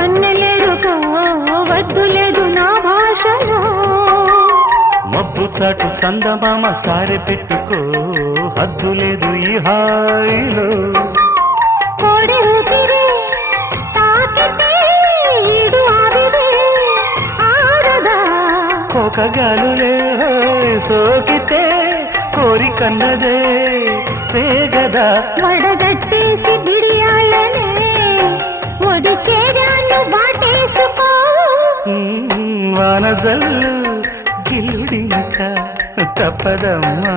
వన్నెలేరుకో వద్దు లేదు నా భాషలో మబ్బు చాటు చందమామ సారె పెట్టుకో హద్దు లేదు ఈ హాయిలో కోడి ఊపిరి తాకితే ఈడు ఆవిరి ఆడదా కోకగాలులే సోకితే కోరికన్నదే పేగదా వడగట్టేసి బిడియాలనే ఒడి చేరాను బాటేసుకో వానజల్లు గిల్లుడినక తప్పదమ్మా